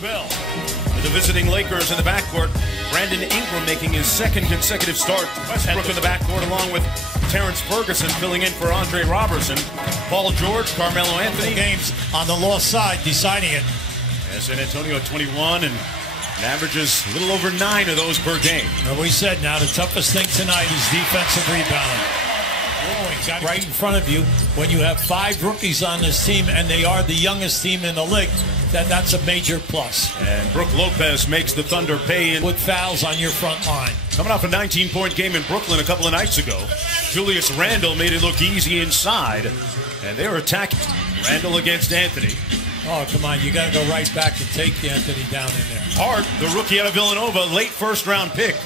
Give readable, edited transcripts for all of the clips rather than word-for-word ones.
Bell. For the visiting Lakers in the backcourt, Brandon Ingram making his second consecutive start. Westbrook in the backcourt along with Terrence Ferguson filling in for Andre Robertson. Paul George, Carmelo Anthony. Games on the lost side deciding it. And San Antonio 21 and averages a little over 9 of those per game. Well, we said now the toughest thing tonight is defensive rebounding. Right in front of you, when you have 5 rookies on this team and they are the youngest team in the league, that's a major plus. And Brook Lopez makes the Thunder pay in with fouls on your front line. Coming off a 19-point game in Brooklyn a couple of nights ago, Julius Randle made it look easy inside, and they were attacking Randle against Anthony. Oh, come on, you got to go right back and take Anthony down in there. Hart, the rookie out of Villanova, late first-round pick.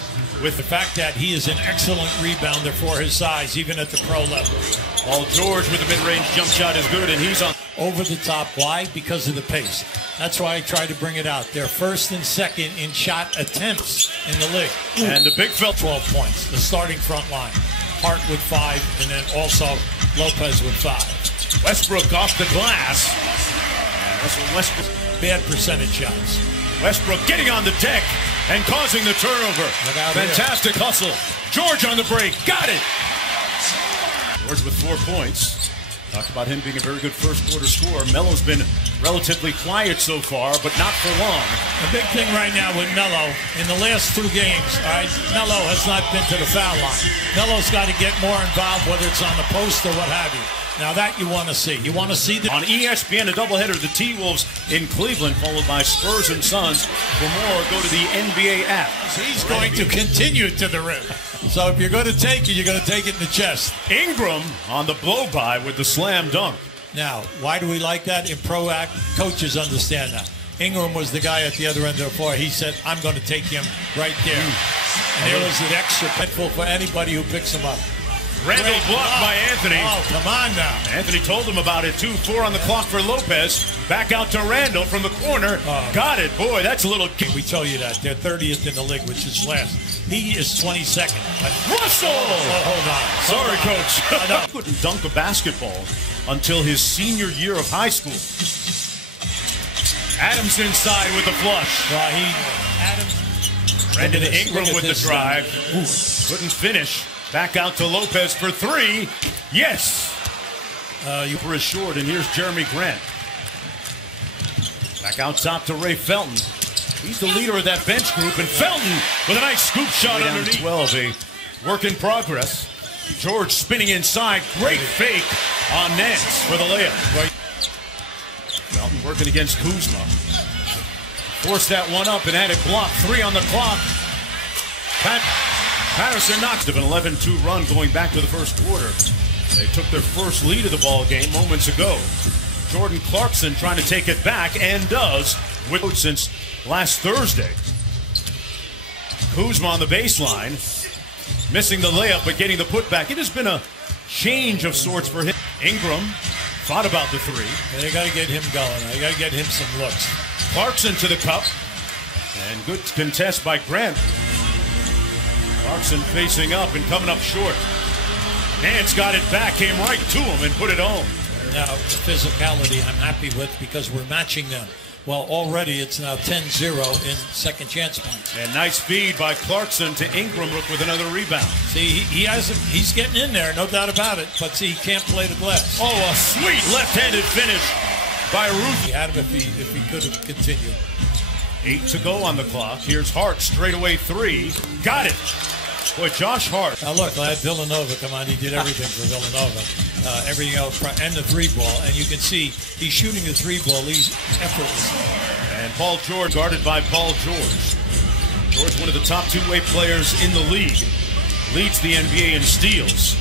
With the fact that he is an excellent rebounder for his size, even at the pro level. Paul George with the mid-range jump shot is good, and he's on over the top. Why? Because of the pace. That's why I try to bring it out. They're first and second in shot attempts in the league. And the big fella, 12 points. The starting front line. Hart with 5, and then also Lopez with 5. Westbrook off the glass. And Russell Westbrook. Bad percentage shots. Westbrook getting on the deck and causing the turnover. Fantastic hustle. George on the break. Got it. George with 4 points. Talked about him being a very good first-quarter scorer. Melo's been relatively quiet so far, but not for long. The big thing right now with Melo, in the last 2 games, Melo has not been to the foul line. Melo's got to get more involved, whether it's on the post or what have you. Now that you want to see. You want to see the... On ESPN, a doubleheader, the T-Wolves in Cleveland, followed by Spurs and Suns. For more, go to the NBA app. He's going to continue to the rim. So if you're going to take it, you're going to take it in the chest. Ingram on the blow-by with the slam dunk. Now, why do we like that? In pro act, coaches understand that. Ingram was the guy at the other end of the floor. He said, I'm going to take him right there. And there was an extra pitfall for anybody who picks him up. Randle blocked by Anthony. Oh, come on now. Anthony told him about it, 2-4 on the clock for Lopez. Back out to Randle from the corner. Got it. Boy, that's a little... We tell you that. They're 30th in the league, which is last. He is 22nd. Russell! Hold on. Sorry, Coach. He couldn't dunk a basketball until his senior year of high school. Adams inside with the flush. Brandon Ingram with the drive. Couldn't finish. Back out to Lopez for 3. Yes! For his short, and here's Jeremy Grant. Back out top to Ray Felton. He's the leader of that bench group, and Felton with a nice scoop shot underneath. 12, a work in progress. George spinning inside. Great fake on Nance for the layup. Felton working against Kuzma. Forced that one up and had it blocked. 3 on the clock. Patterson knocks an 11-2 run going back to the first quarter. They took their first lead of the ball game moments ago. Jordan Clarkson trying to take it back, and does, with since last Thursday. Kuzma on the baseline, missing the layup but getting the putback. It has been a change of sorts for him. Ingram thought about the 3. They got to get him going. They got to get him some looks. Clarkson to the cup, and good contest by Grant. Clarkson facing up and coming up short. Nance got it back, came right to him and put it home. Now, the physicality I'm happy with because we're matching them. Well, already it's now 10-0 in second chance points. And nice feed by Clarkson to Ingram with another rebound. See, he's getting in there, no doubt about it. But see, he can't play the glass. Oh, a sweet left-handed finish by Ruth. He had him if he could have continued. 8 to go on the clock. Here's Hart, straightaway 3. Got it. Boy, Josh Hart. Now look, I had Villanova come on. He did everything for Villanova. Everything else, and the 3-ball. And you can see he's shooting the 3-ball. He's effortlessly. And Paul George, guarded by Paul George. George, one of the top two-way players in the league. Leads the NBA in steals.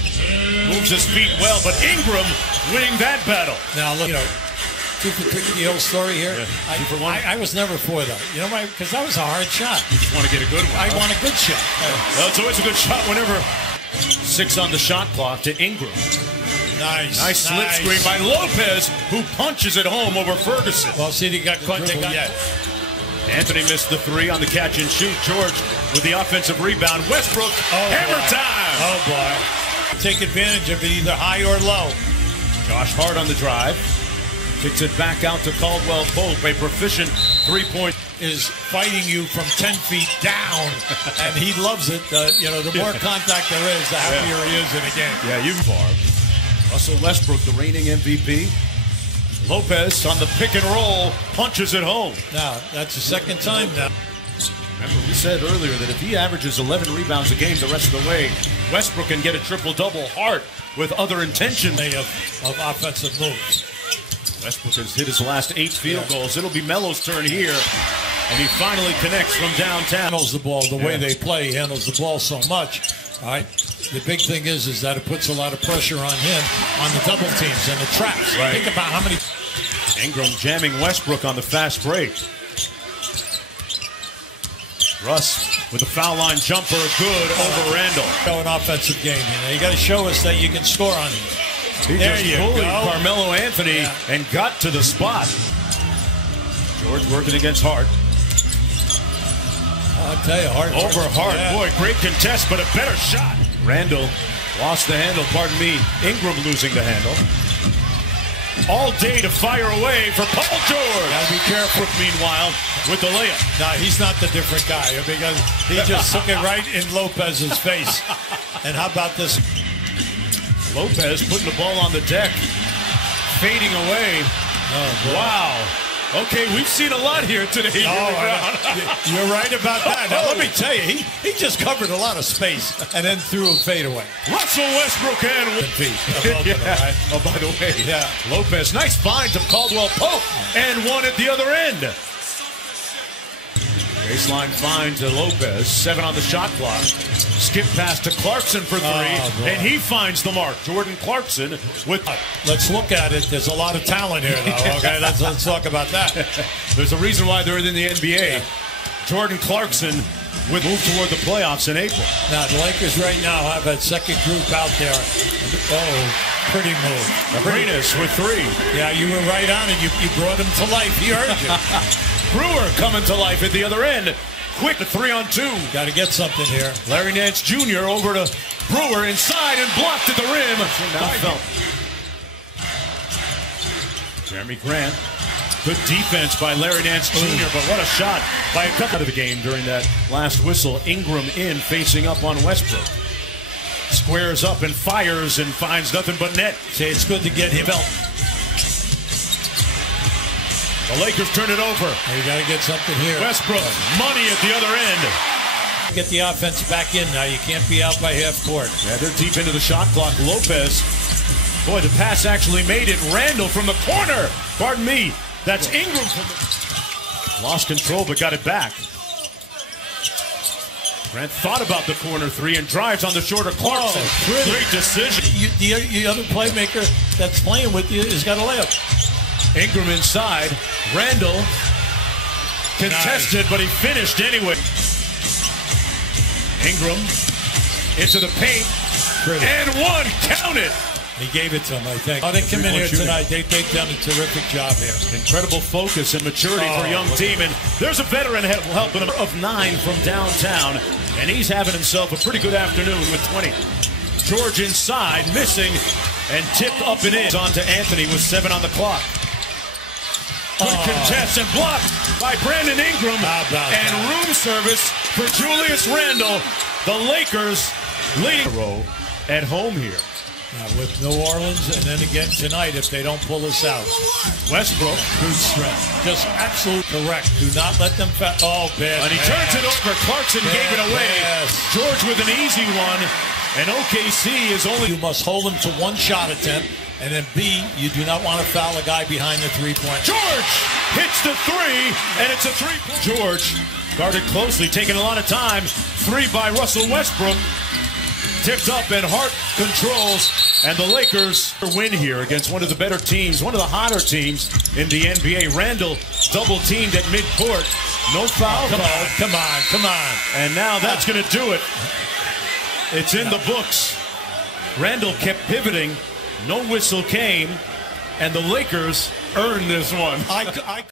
Moves his feet well, but Ingram winning that battle. Now look, 2 for 3, the old story here. Yeah, 2 for 1. I was never for that. You know why? Because that was a hard shot. You just want to get a good one. I want a good shot. Well, it's always a good shot whenever 6 on the shot clock to Ingram. Nice slip screen by Lopez, who punches it home over Ferguson. Well, see, they got caught. Anthony missed the 3 on the catch and shoot. George with the offensive rebound. Westbrook, hammer time. Oh, boy. Take advantage of it either high or low. Josh Hart on the drive. Kicks it back out to Caldwell Pope, a proficient 3-point is fighting you from 10 feet down, and he loves it. The more contact there is, the happier he is in a game. Yeah, you far. Russell Westbrook, the reigning MVP. Lopez on the pick and roll, punches it home. Now, that's the second time now. Remember, we said earlier that if he averages 11 rebounds a game the rest of the way, Westbrook can get a triple-double Hart with other intentions of offensive moves. Westbrook has hit his last 8 field goals. It'll be Melo's turn here, and he finally connects from downtown. Handles the ball the way they play. He handles the ball so much. All right. The big thing is that it puts a lot of pressure on him on the double teams and the traps. Right. Think about how many. Ingram jamming Westbrook on the fast break. Russ with a foul line jumper, good over Randall. An offensive game. You got to show us that you can score on him. He just bullied Carmelo Anthony and got to the spot. George working against Hart. I'll tell you, Hart. Over Hart. Yeah. Boy, great contest, but a better shot. Randall lost the handle, pardon me. Ingram losing the handle. All day to fire away for Paul George. Gotta be careful. Meanwhile, with the layup. No, he's not the different guy because he just took it right in Lopez's face. And how about this? Lopez putting the ball on the deck, fading away. Oh, wow. Okay, we've seen a lot here today. You're right about that. Now, let me tell you, he just covered a lot of space and then threw a fadeaway. Russell Westbrook and right? Oh, by the way, Lopez, nice find to Caldwell Pope and one at the other end. Baseline find to Lopez, 7 on the shot clock. Skip pass to Clarkson for 3, and he finds the mark. Jordan Clarkson with... Let's look at it. There's a lot of talent here, though. Okay, let's talk about that. There's a reason why they're in the NBA. Jordan Clarkson would move toward the playoffs in April. Now, the Lakers right now have that second group out there. Oh, pretty move. Arenas with 3. Yeah, you were right on it. You brought him to life. He earned you. Brewer coming to life at the other end. Quick, the 3-on-2. Got to get something here. Larry Nance Jr. over to Brewer inside and blocked at the rim. Jeremy Grant. Good defense by Larry Nance Jr., but what a shot by a couple of the game during that last whistle. Ingram in, facing up on Westbrook. Squares up and fires and finds nothing but net. Say it's good to get him out. The Lakers turn it over. You got to get something here. Westbrook, money at the other end. Get the offense back in now. You can't be out by half court. Yeah, they're deep into the shot clock. Lopez. Boy, the pass actually made it. Randall from the corner. Pardon me. That's Ingram from the... Lost control, but got it back. Grant thought about the corner 3 and drives on the shorter Clarkson. Great decision. The other playmaker that's playing with you has got a layup. Ingram inside. Randall contested, but he finished anyway. Ingram into the paint. And one. Count it. He gave it to him, I think. Oh, they come in here tonight. They've done a terrific job here. Incredible focus and maturity for a young team. And there's a veteran helping him of 9 from downtown. And he's having himself a pretty good afternoon with 20. George inside, missing, and tipped up and in. On to Anthony with 7 on the clock. Good contest and blocked by Brandon Ingram. And room service for Julius Randle. The Lakers leading at home here. Now with New Orleans, and then again tonight if they don't pull this out. Westbrook. Good strength. Just absolute correct. Do not let them bad. And he turns it over. Clarkson gave it away. George with an easy one. And OKC is only... You must hold him to 1 shot attempt. And then B, you do not want to foul a guy behind the 3-point. George hits the 3, and it's a 3-point. George guarded closely, taking a lot of time. 3 by Russell Westbrook. Tipped up, and Hart controls. And the Lakers win here against one of the better teams, one of the hotter teams in the NBA. Randall double-teamed at midcourt. No foul call. Come on. And now that's going to do it. It's in the books. Randall kept pivoting. No whistle came, and the Lakers earned this one.